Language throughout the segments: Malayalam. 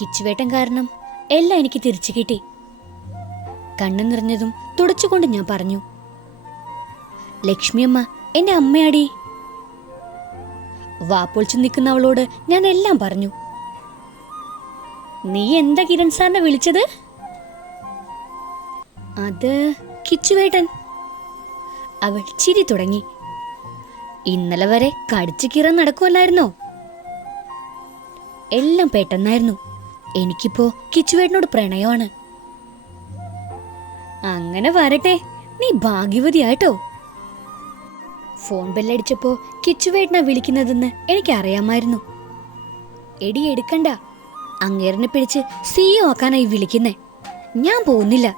കിച്ചുവേട്ടൻ കാരണം എല്ലാം എനിക്ക് തിരിച്ചു കിട്ടി. കണ്ണു നിറഞ്ഞതും തുടച്ചുകൊണ്ട് ഞാൻ പറഞ്ഞു ലക്ഷ്മിയമ്മ എന്റെ അമ്മയാടി. വാപ്പൊളിച്ചു നിൽക്കുന്ന അവളോട് ഞാൻ എല്ലാം പറഞ്ഞു നീ എന്താ കിരൺ സാറിനെ വിളിച്ചത്? അത് കിച്ചുവേട്ടൻ. അവൾ ചിരി തുടങ്ങി ഇന്നലെ വരെ കടിച്ചു കിറ നടക്കുമല്ലായിരുന്നോ എല്ലാം പെട്ടെന്നായിരുന്നു. എനിക്കിപ്പോ കിച്ചുവേട്ടനോട് പ്രണയമാണ്. അങ്ങനെ വരട്ടെ നീ ഭാഗ്യവതിയായിട്ടോ? ഫോൺ ബെല്ലടിച്ചപ്പോ കിച്ചുവേട്ടനാ വിളിക്കുന്നതെന്ന് എനിക്കറിയാമായിരുന്നു. എടി എടുക്കണ്ട. അങ്ങേറിനെ പിടിച്ച് സിഇഒ ആക്കാനായി വിളിക്കുന്നേ. ഞാൻ പോകുന്നില്ല.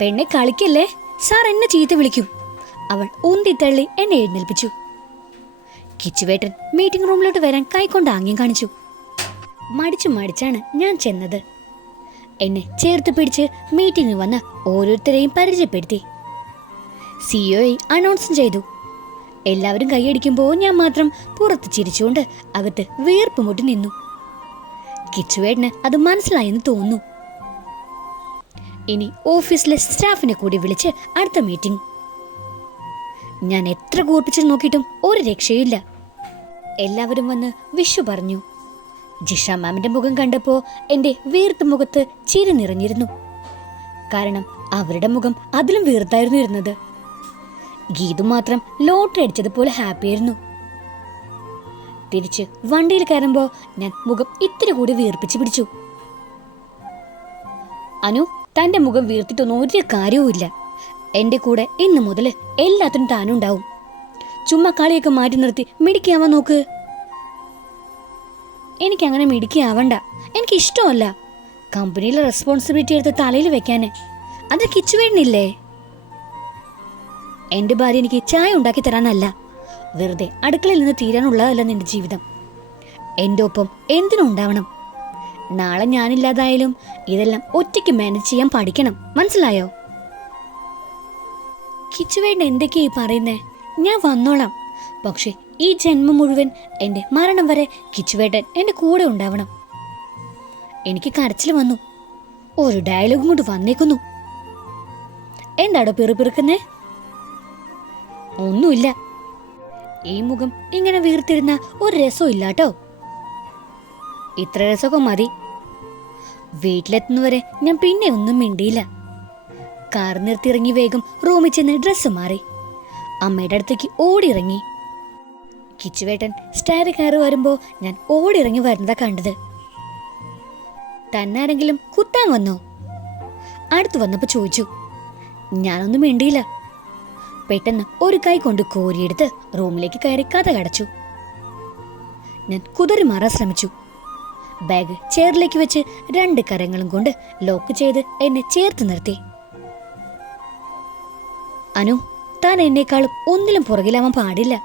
പെണ്ണെ കളിക്കല്ലേ? സാർ എന്നെ ചീത്ത വിളിക്കും. അവൾ ഉന്തിത്തള്ളി എന്നെ എഴുന്നേൽപ്പിച്ചു. കിച്ചുവേട്ടൻ മീറ്റിംഗ് റൂമിലോട്ട് വരാൻ കൈകൊണ്ട് ആംഗ്യം കാണിച്ചു. മടിച്ചു മടിച്ചാണ് ഞാൻ ചെന്നത്. എന്നെ ചേർത്ത് പിടിച്ച് മീറ്റിംഗിൽ വന്ന് ഓരോരുത്തരെയും പരിചയപ്പെടുത്തി. സിഇഒയെ അനൗൺസും ചെയ്തു. എല്ലാവരും കൈയടിക്കുമ്പോൾ ഞാൻ മാത്രം പുറത്ത് ചിരിച്ചുകൊണ്ട് അകത്ത് വീർപ്പ് മുട്ടി നിന്നു. കിച്ചുവേട്ടന് അത് മനസ്സിലായെന്ന് തോന്നുന്നു. ഇനി ഓഫീസിലെ സ്റ്റാഫിനെ കൂടി വിളിച്ച് അടുത്ത മീറ്റിംഗ്. ഞാൻ എത്ര കൂർപ്പിച്ച് നോക്കിയിട്ടും ഒരു രക്ഷയില്ല എല്ലാവരും വന്ന് വിഷു പറഞ്ഞു. ജിഷ മാമിന്റെ മുഖം കണ്ടപ്പോ എന്റെ വീർത്ത മുഖത്ത് ചിരി നിറഞ്ഞിരുന്നു. കാരണം അവരുടെ മുഖം അതിലും വീർത്തായിരുന്നു ഇരുന്നത്. ഗീതു മാത്രം ലോട്ടറി അടിച്ചതുപോലെ ഹാപ്പിയായിരുന്നു തിരിച്ച് വണ്ടിയിൽ കയറുമ്പോ ഞാൻ മുഖം ഇത്തിരി കൂടി വീർപ്പിച്ച് പിടിച്ചു. അനു തന്റെ മുഖം വീർത്തിട്ടൊന്നും ഒരു കാര്യവുമില്ല. എന്റെ കൂടെ ഇന്ന് മുതൽ എല്ലാത്തിനും താനുണ്ടാവും. ചുമ്മാ കളിയൊക്കെ മാറ്റി നിർത്തി മിടിക്കാവാൻ നോക്ക്. എനിക്ക് അങ്ങനെ മിടിക്കാവണ്ട എനിക്ക് ഇഷ്ടമല്ല കമ്പനിയിലെ റെസ്പോൺസിബിലിറ്റി എടുത്ത് തലയിൽ വെക്കാന്. അത് കിച്ചു വേണ്ടില്ലേ എന്റെ ഭാര്യ എനിക്ക് ചായ ഉണ്ടാക്കി തരാനല്ല. വെറുതെ അടുക്കളയിൽ നിന്ന് തീരാനുള്ളതല്ല നിന്റെ ജീവിതം. എന്റെ ഒപ്പം എന്തിനും ഉണ്ടാവണം. നാളെ ഞാനില്ലാതായാലും ഇതെല്ലാം ഒറ്റയ്ക്ക് മാനേജ് ചെയ്യാൻ പഠിക്കണം. മനസ്സിലായോ? കിച്ചുവേണ്ട എന്തൊക്കെയാ ഈ പറയുന്നേ? ഞാൻ വന്നോളാം. പക്ഷെ ഈ ജന്മം മുഴുവൻ എന്റെ മരണം വരെ കിച്ചുവേട്ടൻ എന്റെ കൂടെ ഉണ്ടാവണം. എനിക്ക് കരച്ചിൽ വന്നു. ഒരു ഡയലോഗും കൊണ്ട് വന്നേക്കുന്നു. എന്താടോ പിറുപിറുക്കുന്നേ ഒന്നുമില്ല. ഈ മുഖം ഇങ്ങനെ വീർത്തിരുന്ന ഒരു രസം ഇല്ലാട്ടോ. ഇത്ര രസമൊക്കെ മതി. വീട്ടിലെത്തുന്നവരെ ഞാൻ പിന്നെ ഒന്നും മിണ്ടിയില്ല. കാർ നിർത്തിയിറങ്ങി വേഗം റൂമിൽ ചെന്ന് ഡ്രസ്സ് മാറി. അമ്മയുടെ അടുത്തേക്ക് ഓടിയിറങ്ങി. കിച്ചുവേട്ടൻ സ്റ്റയർ കയറി വരുമ്പോ ഞാൻ ഓടിറങ്ങി വരുന്നതാ കണ്ടത്. തന്നാരെങ്കിലും കുത്താൻ വന്നോ? അടുത്ത് വന്നപ്പോൾ ചോദിച്ചു. ഞാനൊന്നും മിണ്ടിയില്ല. പെട്ടെന്ന് ഒരു കൈ കൊണ്ട് കോരിയെടുത്ത് റൂമിലേക്ക് കയറി കഥ കടച്ചു. ഞാൻ കുതിറി മാറാൻ ശ്രമിച്ചു. ബാഗ് ചെയറിലേക്ക് വെച്ച് രണ്ട് കരങ്ങളും കൊണ്ട് ലോക്ക് ചെയ്ത് എന്നെ ചേർത്ത് നിർത്തി. അനു താൻ എന്നെക്കാളും ഒന്നിലും പുറകിലാവാൻ പാടില്ല.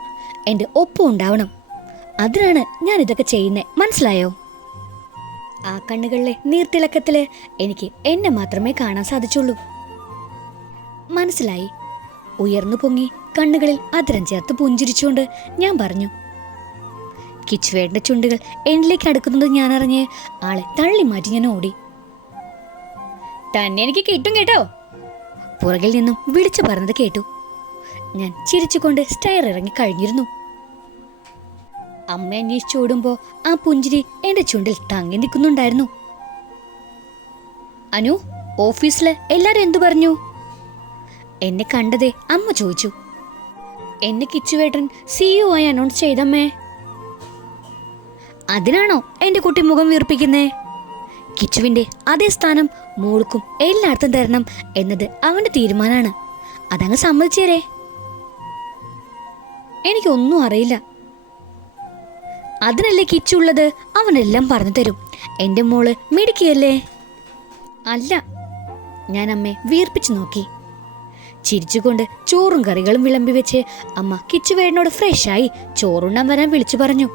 എന്റെ ഒപ്പം ഉണ്ടാവണം. അതിനാണ് ഞാൻ ഇതൊക്കെ ചെയ്യുന്നത് മനസ്സിലായോ? ആ കണ്ണുകളിലെ നീർത്തിളക്കത്തിൽ എനിക്ക് എന്നെ മാത്രമേ കാണാൻ സാധിച്ചുള്ളൂ. മനസ്സിലായി? ഉയർന്നു പൊങ്ങി കണ്ണുകളിൽ അതിരം ചേർത്ത് പുഞ്ചിരിച്ചുകൊണ്ട് ഞാൻ പറഞ്ഞു കിച്ചുവേടിന്റെ ചുണ്ടുകൾ എന്നിലേക്ക് അടുക്കുന്നത് ഞാൻ അറിഞ്ഞ് ആളെ തള്ളി മാറ്റി ഞാൻ ഓടി. തന്നെ എനിക്ക് കിട്ടും കേട്ടോ. പുറകിൽ നിന്നും വിളിച്ചു പറഞ്ഞത് കേട്ടു. ഞാൻ ചിരിച്ചുകൊണ്ട് സ്റ്റയർ ഇറങ്ങി കഴിഞ്ഞിരുന്നു. അമ്മ അന്വേഷിച്ചോടുമ്പോ ആ പുഞ്ചിരി എന്റെ ചുണ്ടിൽ തങ്ങി നിൽക്കുന്നുണ്ടായിരുന്നു. അനു ഓഫീസിൽ എല്ലാരും എന്തു പറഞ്ഞു? എന്നെ കണ്ടതേ അമ്മ ചോദിച്ചു. എന്നെ കിച്ചുവേട്ടൻ സിഇഒ ആയി അനൗൺസ് ചെയ്തമ്മേ. അതിനാണോ എന്റെ കുട്ടി മുഖം വീർപ്പിക്കുന്നേ? കിച്ചുവിന്റെ അതേ സ്ഥാനം മോൾക്കും എല്ലായിടത്തും തരണം എന്നത് അവന്റെ തീരുമാനമാണ്. അതങ്ങ് സമ്മതിച്ചേരേ. എനിക്കൊന്നും അറിയില്ല. അതിനല്ലേ കിച്ചുള്ളത്? അവനെല്ലാം പറഞ്ഞു തരും. എന്റെ മോൾ മിടുക്കിയല്ലേ? അല്ല ഞാൻ അമ്മയെ വീർപ്പിച്ചു നോക്കി. ചിരിച്ചുകൊണ്ട് ചോറും കറികളും വിളമ്പി വെച്ച് അമ്മ കിച്ചുവേട്ടനോട് ഫ്രഷായി ചോറുണ്ണാൻ വരാൻ വിളിച്ചു പറഞ്ഞു.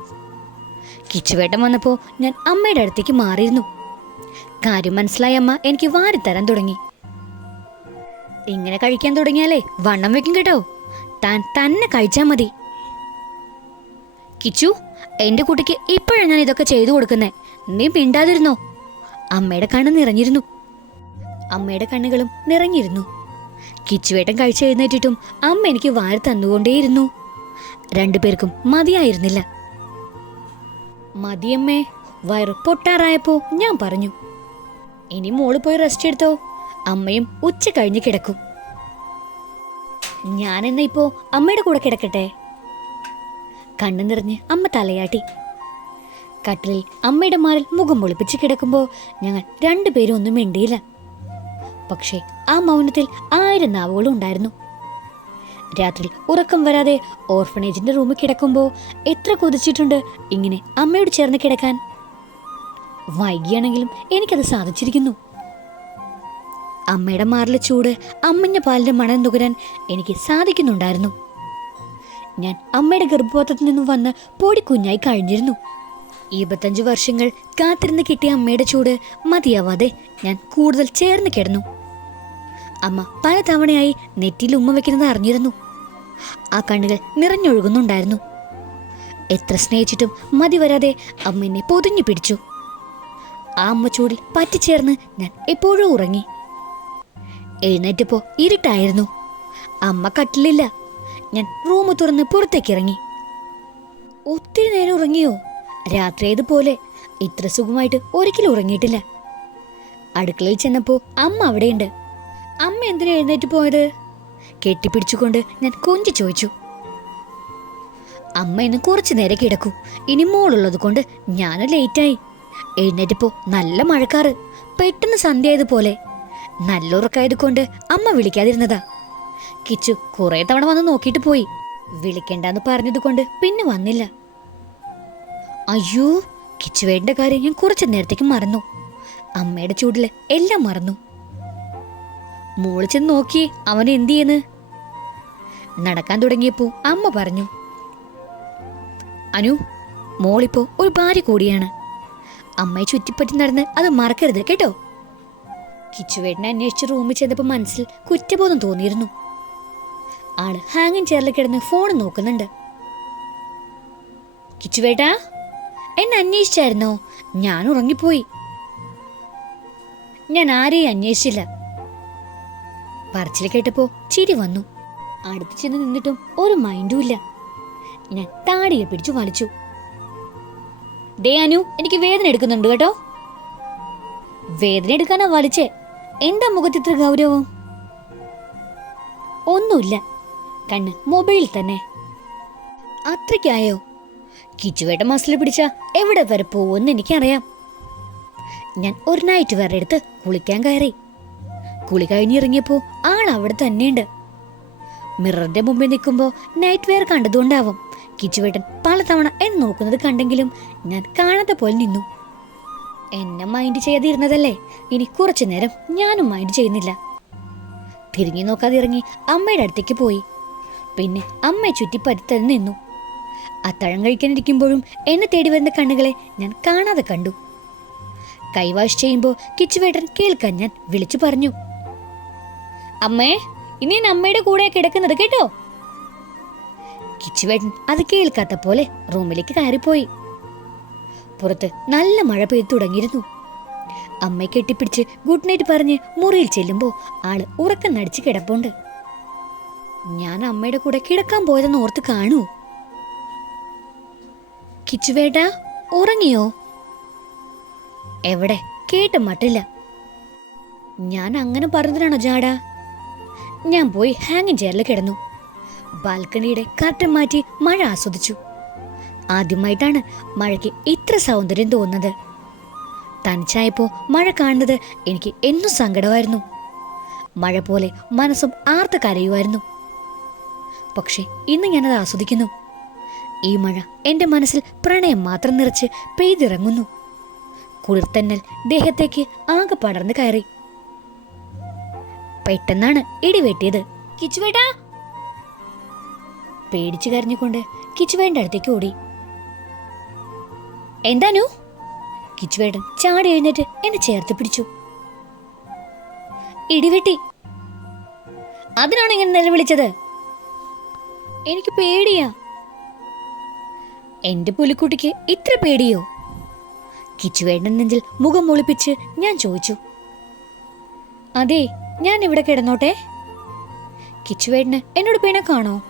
കിച്ചുവേട്ടൻ വന്നപ്പോൾ ഞാൻ അമ്മയുടെ അടുത്തേക്ക് മാറിയിരുന്നു. കാര്യം മനസ്സിലായ അമ്മ എനിക്ക് വാരിത്തരാൻ തുടങ്ങി. ഇങ്ങനെ കഴിക്കാൻ തുടങ്ങിയാലേ വണ്ണം വെക്കും കേട്ടോ. താൻ തന്നെ കഴിച്ചാ മതി. കിച്ചു എന്റെ കുട്ടിക്ക് ഇപ്പോഴാണ് ഞാൻ ഇതൊക്കെ ചെയ്തു കൊടുക്കുന്നേ. നീ മിണ്ടാതിരുന്നോ? അമ്മയുടെ കണ്ണ് നിറഞ്ഞിരുന്നു. അമ്മയുടെ കണ്ണുകളും നിറഞ്ഞിരുന്നു. കിച്ചുവേട്ടൻ കഴിച്ചു എഴുന്നേറ്റിട്ടും അമ്മ എനിക്ക് വാരി തന്നുകൊണ്ടേയിരുന്നു. രണ്ടുപേർക്കും മതിയായിരുന്നില്ല. മതിയമ്മേ വയറ് പൊട്ടാറായപ്പോ ഞാൻ പറഞ്ഞു. ഇനി മോൾ പോയി റെസ്റ്റ് എടുത്തോ. അമ്മയും ഉച്ച കഴിഞ്ഞ് കിടക്കും. ഞാനെന്നാ ഇപ്പോ അമ്മയുടെ കൂടെ കിടക്കട്ടെ? കണ്ണു നിറഞ്ഞ് അമ്മ തലയാട്ടി. കട്ടിലിൽ അമ്മയുടെ മാറിൽ മുഖം പൊളിപ്പിച്ച് കിടക്കുമ്പോൾ ഞങ്ങൾ രണ്ടുപേരും ഒന്നും മിണ്ടിയില്ല. പക്ഷേ ആ മൗനത്തിൽ ആയിരം നാവുകളും ഉണ്ടായിരുന്നു. രാത്രി ഉറക്കം വരാതെ ഓർഫനേജിന്റെ റൂമിൽ കിടക്കുമ്പോൾ എത്ര കൊതിച്ചിട്ടുണ്ട് ഇങ്ങനെ അമ്മയോട് ചേർന്ന് കിടക്കാൻ. വൈകിയാണെങ്കിലും എനിക്കത് സാധിച്ചിരിക്കുന്നു. അമ്മയുടെ മാറിലെ ചൂട് അമ്മഞ്ഞ പാലിന്റെ മണം നുകരാൻ എനിക്ക് സാധിക്കുന്നുണ്ടായിരുന്നു. ഞാൻ അമ്മയുടെ ഗർഭപാത്രത്തിൽ നിന്നും വന്ന് പൊടിക്കുഞ്ഞായി കഴിഞ്ഞിരുന്നു. ഇരുപത്തഞ്ച് വർഷങ്ങൾ കാത്തിരുന്ന് കിട്ടിയ അമ്മയുടെ ചൂട് മതിയാവാതെ ഞാൻ കൂടുതൽ ചേർന്ന് കിടന്നു. അമ്മ പല തവണയായി നെറ്റിയിൽ ഉമ്മ വെക്കുന്നത് അറിഞ്ഞിരുന്നു. ആ കണ്ണുകൾ നിറഞ്ഞൊഴുകുന്നുണ്ടായിരുന്നു. എത്ര സ്നേഹിച്ചിട്ടും മതി വരാതെ അമ്മ എന്നെ പൊതിഞ്ഞു പിടിച്ചു. ആ അമ്മ ചൂടിൽ പറ്റിച്ചേർന്ന് ഞാൻ എപ്പോഴും ഉറങ്ങി. എഴുന്നേറ്റപ്പോ ഇരുട്ടായിരുന്നു. അമ്മ കട്ടിലില്ല. ഞാൻ റൂം തുറന്ന് പുറത്തേക്ക് ഇറങ്ങി ഒത്തിരി നേരം ഉറങ്ങിയോ? രാത്രിയതുപോലെ ഇത്ര സുഖമായിട്ട് ഒരിക്കലും ഉറങ്ങിയിട്ടില്ല. അടുക്കളയിൽ ചെന്നപ്പോൾ അമ്മ അവിടെയുണ്ട്. അമ്മ എന്തിനാ എഴുന്നേറ്റ് പോയത്? കെട്ടിപ്പിടിച്ചുകൊണ്ട് ഞാൻ കൊഞ്ചി ചോദിച്ചു. അമ്മ ഇന്ന് കുറച്ചു നേരം കിടക്കൂ. ഇനി മോളുള്ളത് കൊണ്ട് ഞാനും ലേറ്റായി. എഴുന്നേറ്റപ്പോ നല്ല മഴക്കാറ്. പെട്ടെന്ന് സന്ധ്യ ആയതുപോലെ. നല്ല ഉറക്കായത് കൊണ്ട് അമ്മ വിളിക്കാതിരുന്നതാ. കിച്ചു കുറെ തവണ വന്ന് നോക്കിയിട്ട് പോയി. വിളിക്കണ്ടെന്ന് പറഞ്ഞത് കൊണ്ട് പിന്നെ വന്നില്ല. അയ്യോ കിച്ചുവേട്ടന്റെ കാര്യം ഞാൻ കുറച്ചു നേരത്തേക്ക് മറന്നു. അമ്മയുടെ ചൂടിൽ എല്ലാം മറന്നു. മോൾ ചെന്ന് നോക്കി അവൻ എന്ത് ചെയ്യുന്നു നടക്കാൻ തുടങ്ങിയപ്പോ അമ്മ പറഞ്ഞു അനു മോളിപ്പോ ഒരു ഭാര്യ കൂടിയാണ്. അമ്മയെ ചുറ്റിപ്പറ്റി നടന്ന് അത് മറക്കരുത് കേട്ടോ? കിച്ചുവേട്ടനെ അന്വേഷിച്ച് റൂമിൽ ചെന്നപ്പോൾ മനസ്സിൽ കുറ്റബോധം തോന്നിയിരുന്നു. ആൾ ഹാങ്ങിങ് ചെയറിൽ കിടന്ന് ഫോൺ നോക്കുന്നുണ്ട്. കിച്ചുവേട്ടാ എന്നെ അന്വേഷിച്ചായിരുന്നോ? ഞാൻ ഉറങ്ങിപ്പോയി. ഞാൻ ആരെയും അന്വേഷിച്ചില്ല. പറച്ചിൽ കേട്ടപ്പോ ചിരി വന്നു. അടുത്ത് ചെന്ന് നിന്നിട്ടും ഒരു മൈൻഡും ഇല്ല. ഞാൻ താടിയെ പിടിച്ചു വലിച്ചു. ഡേ അനു എനിക്ക് വേദന എടുക്കുന്നുണ്ട് കേട്ടോ. വേദന എടുക്കാനാ വലിച്ചേ? എന്താ മുഖത്തിത്ര ഗൗരവം? ഒന്നുമില്ല. കണ്ണ് മൊബൈൽ തന്നെ. അത്രയ്ക്കായോ? കിച്ചുവേട്ട മസിൽ പിടിച്ച എവിടെ വരെ പോവുമെന്ന് എനിക്കറിയാം. ഞാൻ ഒരു നൈറ്റ് വേറെ എടുത്ത് കുളിക്കാൻ കയറി. കുളി കഴിഞ്ഞിറങ്ങിയപ്പോൾ ആൾ അവിടെ തന്നെയുണ്ട്. മിററിന്റെ മുമ്പിൽ നിൽക്കുമ്പോൾ നൈറ്റ് വെയർ കണ്ടതുകൊണ്ടാവും കിച്ചുവേട്ടൻ പലതവണ എന്നെ നോക്കുന്നത് കണ്ടെങ്കിലും ഞാൻ കാണാത്ത പോലെ നിന്നു. എന്നെ മൈൻഡ് ചെയ്യാതിരുന്നതല്ലേ? ഇനി കുറച്ചു നേരം ഞാനും മൈൻഡ് ചെയ്യുന്നില്ല. തിരിഞ്ഞു നോക്കാതെ ഇറങ്ങി അമ്മയുടെ അടുത്തേക്ക് പോയി. പിന്നെ അമ്മയെ ചുറ്റി പരുത്തൽ നിന്നു. അത്തഴം കഴിക്കാനിരിക്കുമ്പോഴും എന്നെ തേടി വരുന്ന കണ്ണുകളെ ഞാൻ കാണാതെ കണ്ടു. കൈവാഷ് ചെയ്യുമ്പോൾ കിച്ചുവേട്ടൻ കേൾക്കാൻ ഞാൻ വിളിച്ചു പറഞ്ഞു. അമ്മേ ഇനി ഞാൻ അമ്മയുടെ കൂടെ കിടക്കുന്നത് കേട്ടോ? കിച്ചുവേട്ടൻ അത് കേൾക്കാത്ത പോലെ റൂമിലേക്ക് കയറിപ്പോയി. പുറത്ത് നല്ല മഴ പെയ്തു തുടങ്ങിയിരുന്നു. അമ്മയെ കെട്ടിപ്പിടിച്ച് ഗുഡ് നൈറ്റ് പറഞ്ഞ് മുറിയിൽ ചെല്ലുമ്പോൾ ആൾ ഉറക്കം നടിച്ച് കിടപ്പുണ്ട്. ഞാൻ അമ്മയുടെ കൂടെ കിടക്കാൻ പോയതെന്ന് ഓർത്ത് കാണൂ. കിച്ചുവേട്ട ഉറങ്ങിയോ? എവിടെ? കേട്ട മട്ടില്ല. ഞാൻ അങ്ങനെ പറഞ്ഞതിനാണോ ജാഡ? ഞാൻ പോയി ഹാങ്ങിങ് ചെയറിൽ കിടന്നു. ബാൽക്കണിയുടെ കർട്ടൻ മാറ്റി മഴ ആസ്വദിച്ചു. ആദ്യമായിട്ടാണ് മഴയ്ക്ക് ഇത്ര സൗന്ദര്യം തോന്നുന്നത്. തനിച്ചായപ്പോ മഴ കാണുന്നത് എനിക്ക് എന്നും സങ്കടമായിരുന്നു. മഴ പോലെ മനസ്സും ആർത്ത് കരയുമായിരുന്നു. പക്ഷെ ഇന്ന് ഞാനത് ആസ്വദിക്കുന്നു. ഈ മഴ എന്റെ മനസ്സിൽ പ്രണയം മാത്രം നിറച്ച് പെയ്തിറങ്ങുന്നു. കുളിർത്തന്നൽ ദേഹത്തേക്ക് ആകെ പടർന്നു കയറി. പെട്ടെന്നാണ് ഇടിവെട്ടിയത് കിച്ചുവേട്ടാ! പേടിച്ചു കരഞ്ഞുകൊണ്ട് കിച്ചുവേടിന്റെ അടുത്തേക്ക് ഓടി. എന്താനു കിച്ചുവേട്ടൻ ചാടി എഴുന്നേറ്റ് എന്നെ ചേർത്ത് പിടിച്ചു. ഇടിവെട്ടി അതിനാണ് ഇങ്ങനെ നിലവിളിച്ചത്. എനിക്ക് പേടിയാ. എന്റെ പുലിക്കുട്ടിക്ക് ഇത്ര പേടിയോ? കിച്ചുവേട്ടൻ നെഞ്ചിൽ മുഖം ഒളിപ്പിച്ച് ഞാൻ ചോദിച്ചു. അതെ ഞാൻ ഇവിടെ കിടന്നോട്ടെ? കിച്ചുവേട്ടന് എന്നോട് പിണക്കാണോ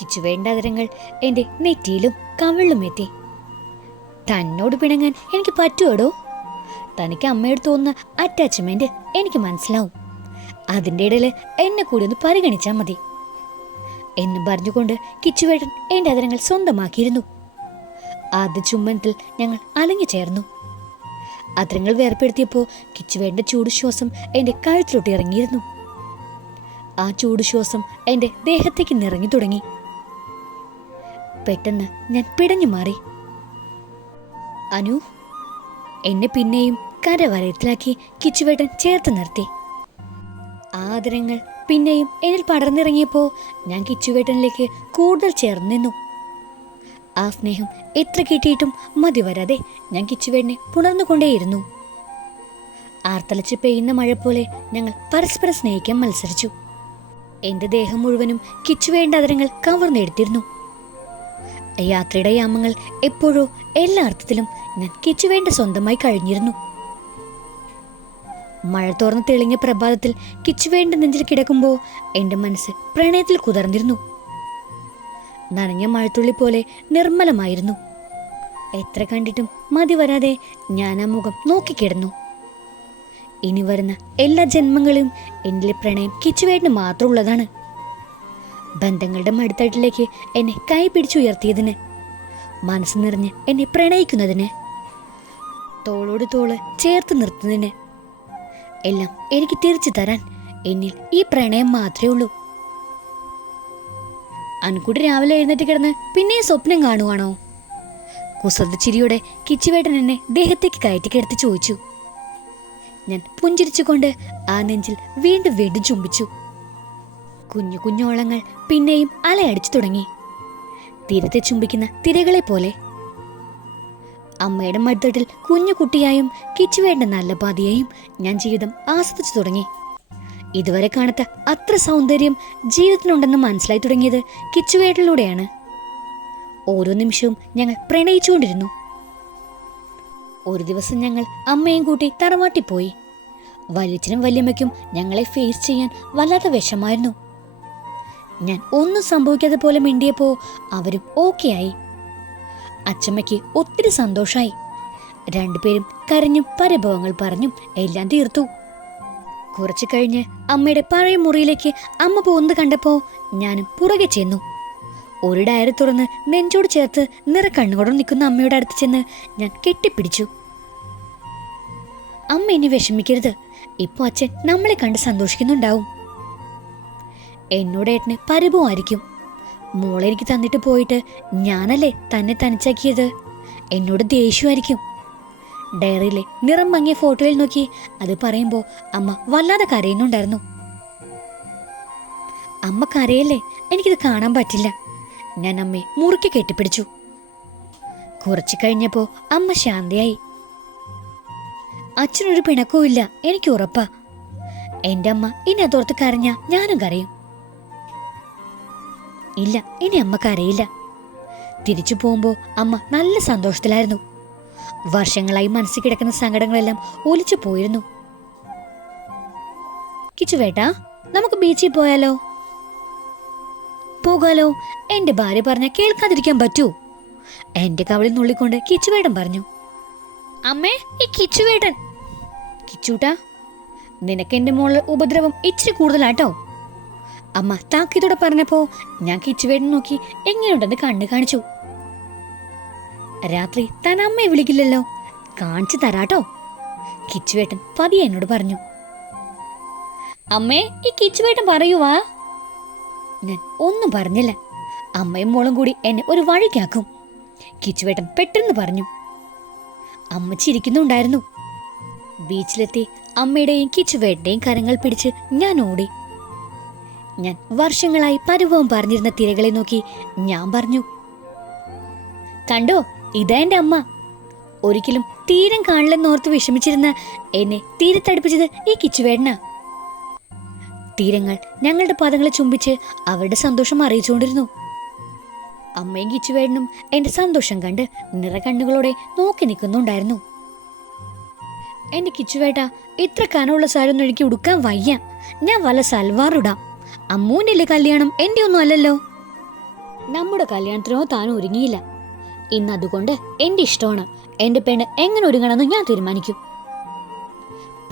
കിച്ചുവേണ്ട അതിരങ്ങൾ എന്റെ നെറ്റിയിലും കവിളിലും എത്തി. തന്നോട് പിണങ്ങാൻ എനിക്ക് പറ്റുമോടോ തനിക്ക് അമ്മയോട് തോന്നുന്ന അറ്റാച്ച്മെന്റ് എനിക്ക് മനസ്സിലാവും. അതിന്റെ ഇടയിൽ എന്നെ കൂടി ഒന്ന് പരിഗണിച്ചാൽ മതി. എന്നും പറഞ്ഞുകൊണ്ട് കിച്ചുവേട്ടൻ എന്റെ അതിരങ്ങൾ സ്വന്തമാക്കിയിരുന്നു. ആദ്യ ചുമ്മനത്തിൽ ഞങ്ങൾ അലഞ്ഞു ചേർന്നു. അതിരങ്ങൾ വേർപ്പെടുത്തിയപ്പോൾ കിച്ചുവേട്ടന്റെ ചൂട് ശ്വാസം എന്റെ കഴുത്തിലോട്ട് ഇറങ്ങിയിരുന്നു. ആ ചൂട് ശ്വാസം എന്റെ ദേഹത്തേക്ക് നിറങ്ങി തുടങ്ങി. പെട്ടെന്ന് ഞാൻ പിടഞ്ഞു മാറി. അനു എന്നെ പിന്നെയും കരവലയത്തിലാക്കി കിച്ചുവേട്ടൻ ചേർത്ത് നിർത്തി. ആദരങ്ങൾ പിന്നെയും എന്നിൽ പടർന്നിറങ്ങിയപ്പോ ഞാൻ കിച്ചുവേട്ടനിലേക്ക് കൂടുതൽ ചേർന്ന് നിന്നു. ആ സ്നേഹം എത്ര കിട്ടിയിട്ടും മതി വരാതെ ഞാൻ കിച്ചുവേടിനെ പുണർന്നുകൊണ്ടേയിരുന്നു. ആർത്തലച്ച് പെയ്യുന്ന മഴ പോലെ ഞങ്ങൾ പരസ്പരം സ്നേഹിക്കാൻ മത്സരിച്ചു. എന്റെ ദേഹം മുഴുവനും കിച്ചുവേണ്ട അതരങ്ങൾ കവർന്നെടുത്തിരുന്നു യാത്രയുടെ യാമങ്ങൾ എപ്പോഴോ എല്ലാ അർത്ഥത്തിലും ഞാൻ കിച്ചുവേണ്ട സ്വന്തമായി കഴിഞ്ഞിരുന്നു. മഴ തോർന്ന് തെളിഞ്ഞ പ്രഭാതത്തിൽ കിച്ചുവേണ്ട നെഞ്ചിൽ കിടക്കുമ്പോൾ എന്റെ മനസ്സ് പ്രണയത്തിൽ കുതർന്നിരുന്നു. നനഞ്ഞ മഴത്തുള്ളി പോലെ നിർമ്മലമായിരുന്നു. എത്ര കണ്ടിട്ടും മതി വരാതെ ഞാൻ ആ മുഖം നോക്കിക്കിടന്നു ഇനി വരുന്ന എല്ലാ ജന്മങ്ങളും എന്നിലെ പ്രണയം കിച്ചുവേട്ടിന് മാത്രമുള്ളതാണ്. ബന്ധങ്ങളുടെ മടുത്തട്ടിലേക്ക് എന്നെ കൈ പിടിച്ചുയർത്തിയതിന് മനസ്സ് നിറഞ്ഞ് എന്നെ പ്രണയിക്കുന്നതിന് തോളോട് തോൾ ചേർത്ത് നിർത്തുന്നതിന് എല്ലാം എനിക്ക് തിരിച്ചു തരാൻ എന്നിൽ ഈ പ്രണയം മാത്രമേ ഉള്ളൂ. അൻകുട്ടി രാവിലെ എഴുന്നേറ്റ് കിടന്ന് പിന്നെ സ്വപ്നം കാണുവാണോ? കുസൃത ചിരിയോടെ കിച്ചുവേട്ടൻ എന്നെ ദേഹത്തേക്ക് കയറ്റി കിടത്തി ചോദിച്ചു. ഞാൻ പുഞ്ചിരിച്ചുകൊണ്ട് ആ നെഞ്ചിൽ വീണ്ടും വീണ്ടും ചുംബിച്ചു. കുഞ്ഞു കുഞ്ഞോളങ്ങൾ പിന്നെയും അലയടിച്ചു തുടങ്ങി. തീരത്തെ ചുംബിക്കുന്ന തിരകളെ പോലെ അമ്മയുടെ മടിത്തട്ടിൽ കുഞ്ഞു കുട്ടിയായും കിച്ചുവേണ്ട നല്ല പാതിയായും ഞാൻ ജീവിതം ആസ്വദിച്ചു തുടങ്ങി. ഇതുവരെ കാണാത്ത അത്ര സൗന്ദര്യം ജീവിതത്തിനുണ്ടെന്ന് മനസ്സിലായി തുടങ്ങിയത് കിച്ചുവേട്ടലിലൂടെയാണ് ഓരോ നിമിഷവും ഞങ്ങൾ പ്രണയിച്ചുകൊണ്ടിരുന്നു. ഒരു ദിവസം ഞങ്ങൾ അമ്മയും കൂട്ടി തറവാട്ടിൽ പോയി വലിയച്ഛനും വല്യമ്മയ്ക്കും ഞങ്ങളെ ഫേസ് ചെയ്യാൻ വല്ലാത്ത വിഷമായിരുന്നു ഞാൻ ഒന്നും സംഭവിക്കാതെ പോലെ മിണ്ടിയപ്പോ അവരും ഓക്കെ ആയി. അച്ചമ്മയ്ക്ക് ഒത്തിരി സന്തോഷായി. രണ്ടുപേരും കരഞ്ഞും പരിഭവങ്ങൾ പറഞ്ഞും എല്ലാം തീർത്തു. കുറച്ചു കഴിഞ്ഞ് അമ്മയുടെ പഴയ മുറിയിലേക്ക് അമ്മ പോകുന്നത് കണ്ടപ്പോ ഞാനും പുറകെ ചെന്നു. ഒരു ഡയറി തുറന്ന് നെഞ്ചോട് ചേർത്ത് നിറ കണ്ണുകൊടം നിൽക്കുന്ന അമ്മയുടെ അടുത്ത് ചെന്ന് ഞാൻ കെട്ടിപ്പിടിച്ചു. അമ്മ ഇനി വിഷമിക്കരുത്. ഇപ്പൊ അച്ഛൻ നമ്മളെ കണ്ട് സന്തോഷിക്കുന്നുണ്ടാവും. എന്നോട് ഏട്ടന് പരിഭവമായിരിക്കും. മോളെ എനിക്ക് തന്നിട്ട് പോയിട്ട് ഞാനല്ലേ തന്നെ തനിച്ചാക്കിയത്? എന്നോട് ദേഷ്യമായിരിക്കും. ഡയറിയിലെ നിറം മങ്ങിയ ഫോട്ടോയിൽ നോക്കി അത് പറയുമ്പോൾ അമ്മ വല്ലാതെ കരയുന്നുണ്ടായിരുന്നു. അമ്മ കരയല്ലേ? എനിക്കിത് കാണാൻ പറ്റില്ല. ഞാൻ അമ്മയെ മുറുക്കി കെട്ടിപ്പിടിച്ചു. കുറച്ചു കഴിഞ്ഞപ്പോ അമ്മ ശാന്തയായി. അച്ഛനൊരു പിണക്കവും ഇല്ല എനിക്ക് ഉറപ്പാ. എന്റെ അമ്മ ഇനി അതോർത്ത് കരഞ്ഞ ഞാനും കരയും. ഇല്ല ഇനി അമ്മയ്ക്ക് അറിയില്ല. തിരിച്ചു പോകുമ്പോൾ അമ്മ നല്ല സന്തോഷത്തിലായിരുന്നു. വർഷങ്ങളായി മനസ്സിൽ കിടക്കുന്ന സങ്കടങ്ങളെല്ലാം ഒലിച്ചു പോയിരുന്നു. കിച്ചുവേട്ടാ നമുക്ക് ബീച്ചിൽ പോയാലോ? പോകാലോ? എന്റെ ഭാര്യ പറഞ്ഞ കേൾക്കാതിരിക്കാൻ പറ്റൂ. എന്റെ കവളിൽ നുള്ളിക്കൊണ്ട് കിച്ചുവേട്ടൻ പറഞ്ഞു. അമ്മേ ഈ കിച്ചുവേട്ടൻ കിച്ചൂട്ടാ നിനക്ക് എന്റെ മോളിൽ ഉപദ്രവം ഇച്ചിരി കൂടുതലാട്ടോ. അമ്മ താക്കീതോടെ പറഞ്ഞപ്പോ ഞാൻ കിച്ചുവേട്ടൻ നോക്കി എങ്ങനെയുണ്ടെന്ന് കണ്ണു കാണിച്ചു. രാത്രി താൻ അമ്മയെ വിളിക്കില്ലല്ലോ. കാണിച്ചു തരാട്ടോ. കിച്ചുവേട്ടൻ പതിയെ എന്നോട് പറഞ്ഞു. അമ്മേ ഈ കിച്ചുവേട്ടൻ പറയുവാ? ഞാൻ ഒന്നും പറഞ്ഞില്ല. അമ്മയും മോളും കൂടി എന്നെ ഒരു വഴിക്കാക്കും. കിച്ചുവേട്ടൻ പെട്ടെന്ന് പറഞ്ഞു. അമ്മ ചിരിക്കുന്നുണ്ടായിരുന്നു. ബീച്ചിലെത്തി അമ്മയുടെയും കിച്ചുവേട്ടന്റെയും കരങ്ങൾ പിടിച്ച് ഞാൻ ഓടി. ഞാൻ വർഷങ്ങളായി പരുവവും പറഞ്ഞിരുന്ന തിരകളെ നോക്കി ഞാൻ പറഞ്ഞു കണ്ടോ ഇതാ എന്റെ അമ്മ. ഒരിക്കലും തീരം കാണില്ലെന്നോർത്ത് വിഷമിച്ചിരുന്ന എന്നെ തീരത്തടുപ്പിച്ചത് ഈ കിച്ചുവേടന തീരങ്ങൾ ഞങ്ങളുടെ പാദങ്ങളെ ചുംബിച്ച് അവരുടെ സന്തോഷം അറിയിച്ചുകൊണ്ടിരുന്നു. അമ്മയും കിച്ചുവേടനും എന്റെ സന്തോഷം കണ്ട് നിറകണ്ണുകളോടെ നോക്കി നിൽക്കുന്നുണ്ടായിരുന്നു. എന്റെ കിച്ചുവേട്ട ഇത്ര കനമുള്ള സാരൊന്നും എനിക്ക് ഉടുക്കാൻ വയ്യ. ഞാൻ വല്ല സൽവാർ ഇടാം അമ്മൂന്റെ കല്യാണം? എന്റെ ഒന്നും അല്ലല്ലോ. നമ്മുടെ കല്യാണത്തിനോ താൻ ഒരുങ്ങിയില്ല. ഇന്ന് അതുകൊണ്ട് എന്റെ ഇഷ്ടമാണ്. എന്റെ പെണ് എങ്ങനെ ഒരുങ്ങണമെന്ന് ഞാൻ തീരുമാനിക്കും.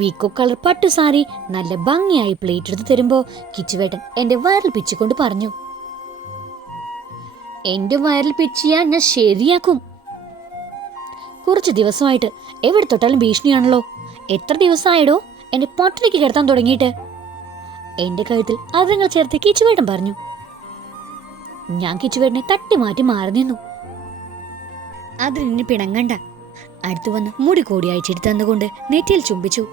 പീക്കോ കളർ പട്ടു സാരി നല്ല ഭംഗിയായി പ്ലേറ്റ് എടുത്ത് തരുമ്പോ കിച്ചുവേട്ടൻ എന്റെ വയറിൽ പിച്ചുകൊണ്ട് പറഞ്ഞു. എന്റെ വയറിൽ പിച്ചിയാ ഞാൻ ശരിയാക്കും. കുറച്ച് ദിവസമായിട്ട് എവിടെ തൊട്ടാലും ഭീഷണിയാണല്ലോ. എത്ര ദിവസമായിടോ? എന്റെ പട്ടിണിക്ക് കിടത്താൻ തുടങ്ങിയിട്ട്. എന്റെ കഴുത്തിൽ അവരങ്ങൾ ചേർത്ത് കിച്ചുവേട്ടൻ പറഞ്ഞു. ഞാൻ കിച്ചുവേട്ടനെ തട്ടി മാറ്റി മാറി നിന്നു. അതിൽ നിന്നെ പിണങ്ങണ്ട. അടുത്തു വന്ന് മുടി കോടി അയച്ചിട്ട് തന്നുകൊണ്ട് നെറ്റിയിൽ ചുംബിച്ചു.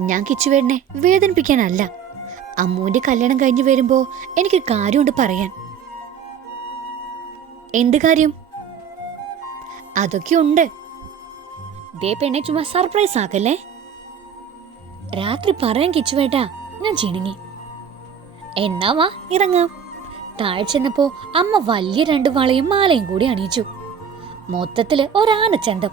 ഞാൻ കിച്ചുവേട്ടനെ വേദനിപ്പിക്കാനല്ല അമ്മുവിന്റെ കല്യാണം കഴിഞ്ഞു വരുമ്പോ എനിക്ക് കാര്യമുണ്ട് പറയാൻ. എന്ത് കാര്യം? അതൊക്കെ ഉണ്ട്. ദേ പെണ്ണെ ചുമ്മാ സർപ്രൈസ് ആക്കല്ലേ? രാത്രി പറയാൻ കിച്ചുവേട്ടാ ഞാൻ ചിണുങ്ങി. എന്നാ വാ ഇറങ്ങാം. താഴെ ചെന്നപ്പോ അമ്മ വലിയ രണ്ട് വളയും മാലയും കൂടി അണിയിച്ചു. മൊത്തത്തിൽ ഒരാനച്ചന്തം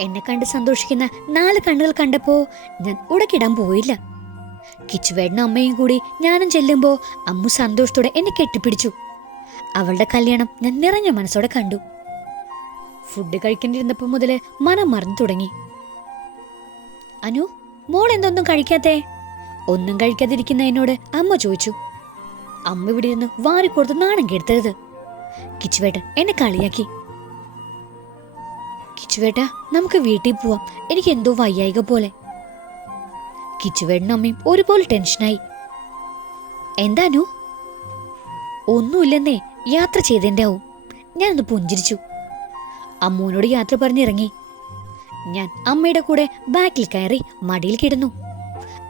എന്നെ കണ്ട് സന്തോഷിക്കുന്ന നാല് കണ്ണുകൾ കണ്ടപ്പോ ഞാൻ ഉടക്കിടാൻ പോയില്ല. കിച്ചുവേടനും അമ്മയും കൂടി ഞാനും ചെല്ലുമ്പോ അമ്മു സന്തോഷത്തോടെ എന്നെ കെട്ടിപ്പിടിച്ചു. അവളുടെ കല്യാണം ഞാൻ നിറഞ്ഞ മനസ്സോടെ കണ്ടു. ഫുഡ് കഴിക്കേണ്ടിരുന്നപ്പോ മുതൽ മനം മറന്നു തുടങ്ങി. അനു മോൾ എന്തൊന്നും കഴിക്കാത്തേ? ഒന്നും കഴിക്കാതിരിക്കുന്ന എന്നോട് അമ്മ ചോദിച്ചു. അമ്മ ഇവിടെ ഇരുന്ന് വാരിക്കൊടുത്ത് നാണം കെടുത്തരുത്. കിച്ചുവേട്ടൻ എന്നെ കളിയാക്കി. കിച്ചുവേട്ട നമുക്ക് വീട്ടിൽ പോവാം. എനിക്ക് എന്തോ വയ്യായിക പോലെ. കിച്ചുവേട്ടനും അമ്മയും ഒരുപോലെ ടെൻഷനായി. എന്താനു ഒന്നുമില്ലെന്നേ യാത്ര ചെയ്തതിന്റെ ആവും. ഞാനൊന്ന് പുഞ്ചിരിച്ചു. അമ്മൂനോട് യാത്ര പറഞ്ഞിറങ്ങി. ഞാൻ അമ്മയുടെ കൂടെ ബാക്കിൽ കയറി മടിയിൽ കിടന്നു.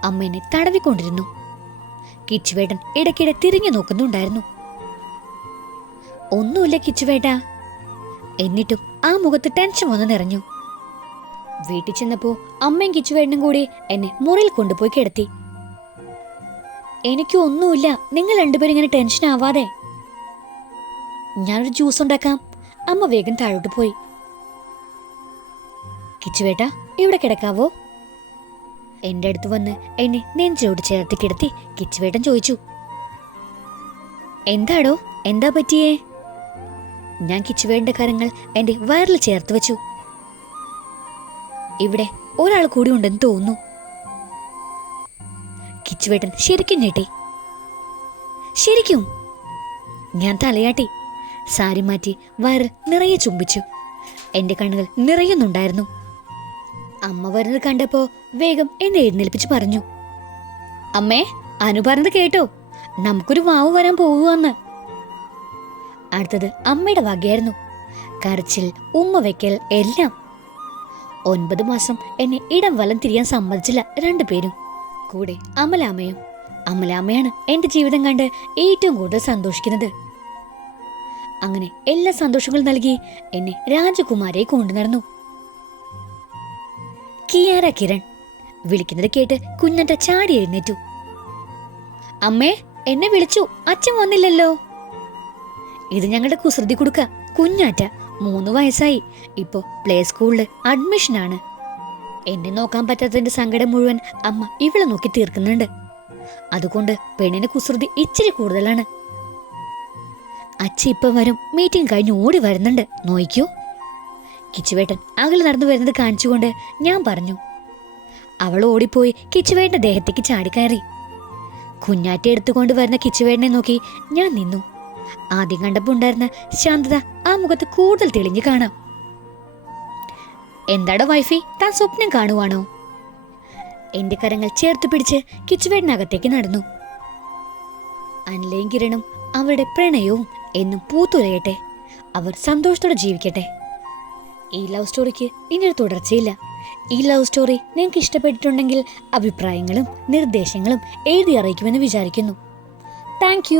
അമ്മ എന്നെ തടവിക്കൊണ്ടിരുന്നു. കിച്ചുവേട്ടൻ ഇടയ്ക്കിടെ തിരിഞ്ഞു നോക്കുന്നുണ്ടായിരുന്നു. ഒന്നുമില്ല കിച്ചുവേട്ട. എന്നിട്ടും ആ മുഖത്ത് ടെൻഷൻ വന്ന് നിറഞ്ഞു. വീട്ടിൽ ചെന്നപ്പോ അമ്മയും കിച്ചുവേട്ടനും കൂടി എന്നെ മുറിയിൽ കൊണ്ടുപോയി കിടത്തി. എനിക്ക് ഒന്നുമില്ല. നിങ്ങൾ രണ്ടുപേരും ഇങ്ങനെ ടെൻഷൻ ആവാതെ. ഞാനൊരു ജ്യൂസ് ഉണ്ടാക്കാം. അമ്മ വേഗം താഴോട്ട് പോയി. കിച്ചുവേട്ട ഇവിടെ കിടക്കാവോ? എന്റെ അടുത്ത് വന്ന് എന്നെ നെഞ്ചോട് ചേർത്ത് കിടത്തി കിച്ചുവേട്ടൻ ചോദിച്ചു. എന്താടോ എന്താ പറ്റിയേ? ഞാൻ കിച്ചുവേടിന്റെ കരങ്ങൾ എന്റെ വയറിൽ ചേർത്ത് വെച്ചു. ഇവിടെ ഒരാൾ കൂടി ഉണ്ടെന്ന് തോന്നുന്നു. കിച്ചുവേട്ടൻ ശരിക്കും ഞെട്ടി. ശരിക്കും? ഞാൻ തലയാട്ടി. സാരി മാറ്റി വയറ് നിറയെ ചുംബിച്ചു. എന്റെ കണ്ണുകൾ നിറയുന്നുണ്ടായിരുന്നു. അമ്മ വരുന്നത് കണ്ടപ്പോ വേഗം എന്നെ എഴുന്നേൽപ്പിച്ച് പറഞ്ഞു. അമ്മേ അനു പറഞ്ഞത് കേട്ടോ. നമുക്കൊരു വാവ് വരാൻ പോവുകയെന്ന് അടുത്തത് അമ്മയുടെ വകയായിരുന്നു. കരച്ചിൽ ഉമ്മ വെക്കൽ എല്ലാം. ഒൻപത് മാസം എന്നെ ഇടം വലം തിരിയാൻ സമ്മതിച്ചില്ല രണ്ടുപേരും കൂടെ അമലാമ്മയും. അമലാമ്മയാണ് എന്റെ ജീവിതം കണ്ട് ഏറ്റവും കൂടുതൽ സന്തോഷിക്കുന്നത്. അങ്ങനെ എല്ലാ സന്തോഷങ്ങളും നൽകി എന്നെ രാജകുമാരിയെ കൊണ്ടു നടന്നു കിയാര കിരൺ. വിളിക്കുന്നത് കേട്ട് കുഞ്ഞന്റെ ചാടി എഴുന്നേറ്റു. അമ്മേ എന്നെ വിളിച്ചു. അച്ഛൻ വന്നില്ലല്ലോ. ഇത് ഞങ്ങളുടെ കുസൃതി കൊടുക്ക. കുഞ്ഞാറ്റ മൂന്ന് വയസ്സായി. ഇപ്പോ പ്ലേ സ്കൂളിൽ അഡ്മിഷനാണ്. എന്നെ നോക്കാൻ പറ്റാത്തതിന്റെ സങ്കടം മുഴുവൻ അമ്മ ഇവളെ നോക്കി തീർക്കുന്നുണ്ട്. അതുകൊണ്ട് പെണ്ണിന് കുസൃതി ഇച്ചിരി കൂടുതലാണ്. അച്ഛ ഇപ്പൊ വരും. മീറ്റിംഗ് കഴിഞ്ഞ് ഓടി വരുന്നുണ്ട്. നോയിക്കോ. കിച്ചുവേട്ടൻ അകലെ നടന്നു വരുന്നത് കാണിച്ചുകൊണ്ട് ഞാൻ പറഞ്ഞു അവൾ ഓടിപ്പോയി കിച്ചുവേട്ടന്റെ ദേഹത്തേക്ക് ചാടിക്കയറി കുഞ്ഞാറ്റ എടുത്തുകൊണ്ട് വരുന്ന കിച്ചുവേട്ടനെ നോക്കി ഞാൻ നിന്നു. ആദ്യം കണ്ടപ്പോൾ ഉണ്ടായിരുന്ന ശാന്തത ആ മുഖത്ത് കൂടുതൽ തെളിഞ്ഞു കാണാം. എന്താടോ വൈഫി താൻ സ്വപ്നം കാണുവാണോ? എന്റെ കരങ്ങൾ ചേർത്ത് പിടിച്ച് കിച്ചുവേട്ടനകത്തേക്ക് നടന്നു. അനിലയും കിരണും അവരുടെ പ്രണയവും എന്നും പൂത്തുലയട്ടെ. അവർ സന്തോഷത്തോടെ ജീവിക്കട്ടെ. ഈ ലവ് സ്റ്റോറിക്ക് ഇനി ഒരു തുടർച്ചയില്ല. ഈ ലവ് സ്റ്റോറി നിങ്ങൾക്ക് ഇഷ്ടപ്പെട്ടിട്ടുണ്ടെങ്കിൽ അഭിപ്രായങ്ങളും നിർദ്ദേശങ്ങളും എഴുതി അറിയിക്കുമെന്ന് വിചാരിക്കുന്നു. താങ്ക്